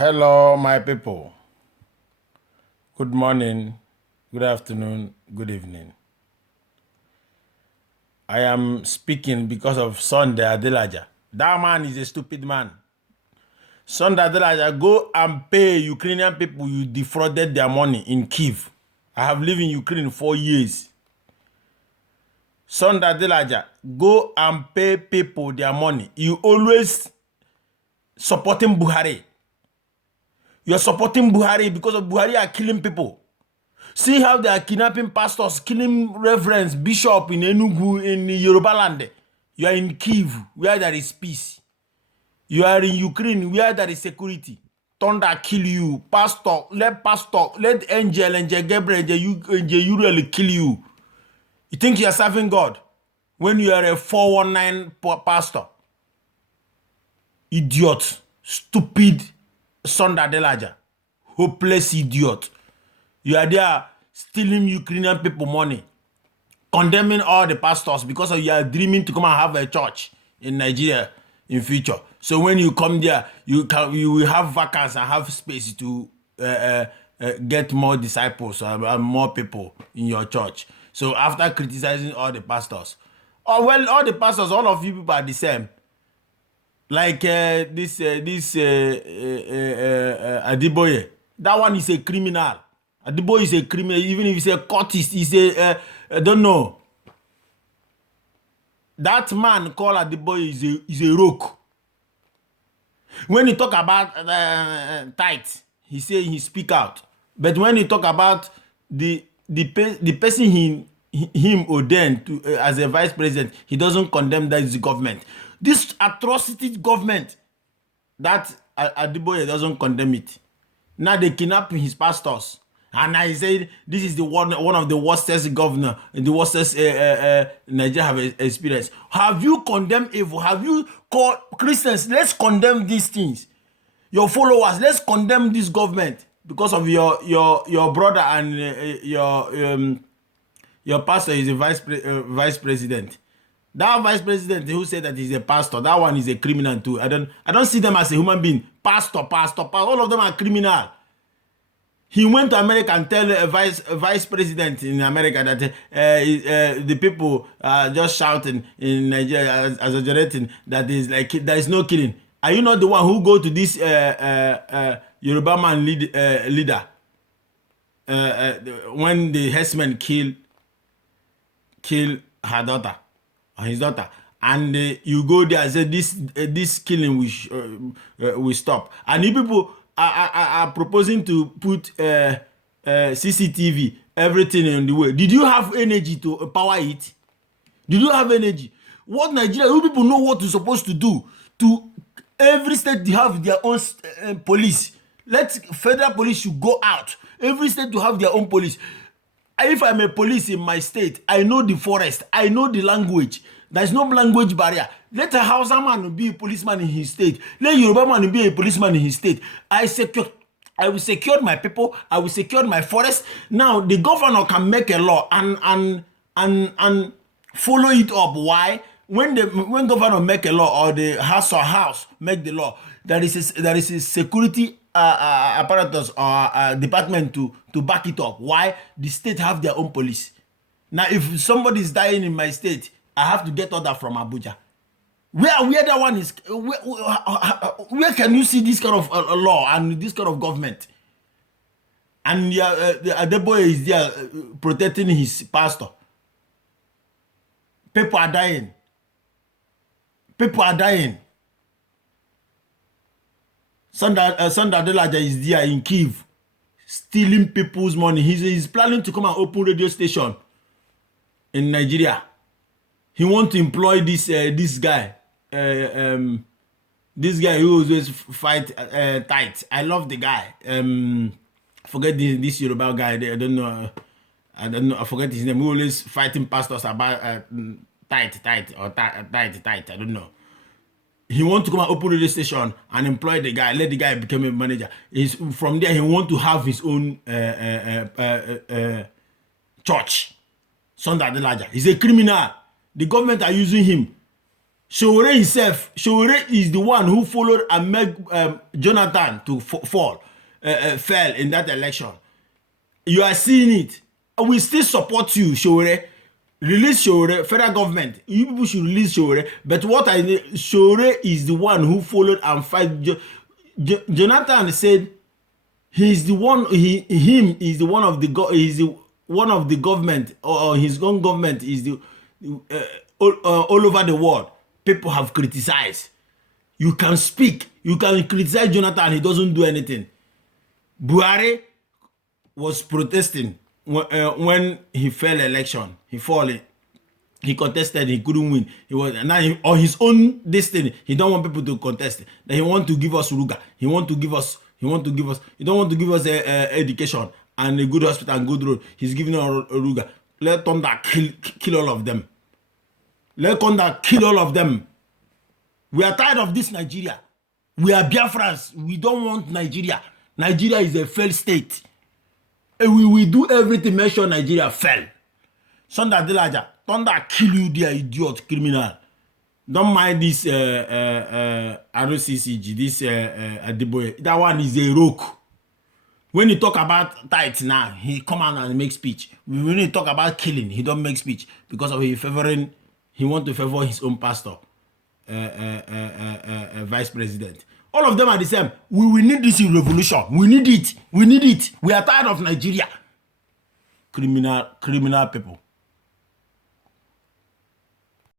Hello, my people. Good morning, good afternoon, good evening. I am speaking because of Sunday Adelaja. That man is a stupid man. Sunday Adelaja, go and pay Ukrainian people you defrauded their money in Kiev. I have lived in Ukraine 4 years. Sunday Adelaja, go and pay people their money. You always supporting Buhari. You're supporting Buhari because of Buhari are killing people. See how they are kidnapping pastors, killing reverends, bishop in Enugu, in Yoruba land. You are in Kiev, where there is peace. You are in Ukraine, where there is security. Thunder kill you. Pastor, let Angel Gabriel, Angel Uriel kill you. You think you are serving God when you are a 419 pastor? Idiot. Stupid Sunday Adelaja. Hopeless idiot. You are there stealing Ukrainian people money, condemning all the pastors because you are dreaming to come and have a church in Nigeria in future. So when you come there, you will have vacancies and have space to get more disciples and more people in your church. So after criticizing all the pastors, all the pastors, all of you people are the same. Like this Adiboye, that one is a criminal. Adiboye is a criminal. Even if he's a cultist, he's I don't know. That man called Adiboye is a rogue. When he talk about tithe, he say he speak out. But when he talk about the person him ordained to as a vice president, he doesn't condemn that is the government. This atrocity government, that Adiboye doesn't condemn it. Now they kidnap his pastors. And I said this is the one of the worstest governor, the worstest Nigeria have experienced. Have you condemned evil? Have you called Christians? Let's condemn these things. Your followers, let's condemn this government because of your brother and your pastor is a vice president. That vice president who said that he's a pastor, that one is a criminal too. I don't see them as a human being. Pastor. All of them are criminal. He went to America and tell a vice president in America that the people are just shouting in Nigeria, exaggerating that is like there is no killing. Are you not the one who go to this Yoruba man leader when the herdsmen kill her daughter or his daughter, and you go there and say this killing will stop, and you people are proposing to put CCTV, everything in the way. Did you have energy to power it? Did you have energy? What Nigeria, you people know what you're supposed to do. To every state they have their own police. Let federal police should go out. Every state to have their own police. If I'm a police in my state, I know the forest, I know the language. There's no language barrier. Let a Hausa man be a policeman in his state. Let a Yoruba man be a policeman in his state. I will secure my people. I will secure my forest. Now the governor can make a law and follow it up. Why? When governor make a law or the house make the law, there is a security apparatus or department to back it up. Why? The state have their own police. Now if somebody is dying in my state, I have to get order from Abuja. Where that one is, where can you see this kind of law and this kind of government? And the Adeboye is there protecting his pastor. People are dying. Sunday Adelaja is there in Kiev, stealing people's money. He's planning to come and open radio station in Nigeria. He want to employ this guy. This guy who always fight tight. I love the guy. Forget this Yoruba guy. I don't know. I forget his name. Who always fighting pastors about tight. I don't know. He want to come and open radio station and employ the guy. Let the guy become a manager. From there he want to have his own church. Sunday Adelaja. He's a criminal. The government are using him. Sowore himself, Sowore is the one who followed and made Jonathan to fell in that election. You are seeing it. We still support you, Sowore. Release Sowore, federal government. You people should release Sowore. But what I know, Sowore is the one who followed and fight. Jonathan said he's the one. Him is the one of the one of the government, or his own government is the all over the world. People have criticized. You can speak. You can criticize Jonathan. He doesn't do anything. Buhari was protesting when he fell election. He contested. He couldn't win. He was now on his own destiny. He don't want people to contest. Then he want to give us Ruga. He want to give us. He don't want to give us education and a good hospital and good road. He's giving us Ruga. Let Thunder kill all of them. Let Thunder kill all of them. We are tired of this Nigeria. We are Biafrans. We don't want Nigeria. Nigeria is a failed state. And we will do everything to make sure Nigeria fell. Sunday Adelaja, Thunder kill you there, idiot, criminal. Don't mind this ROCCG, this Adeboye. That one is a rock. When he talk about tithes now, he come out and make speech. When he talk about killing, he don't make speech because of he want to favor his own pastor, vice president. All of them are the same. We will need this revolution. We need it. We need it. We are tired of Nigeria. Criminal people.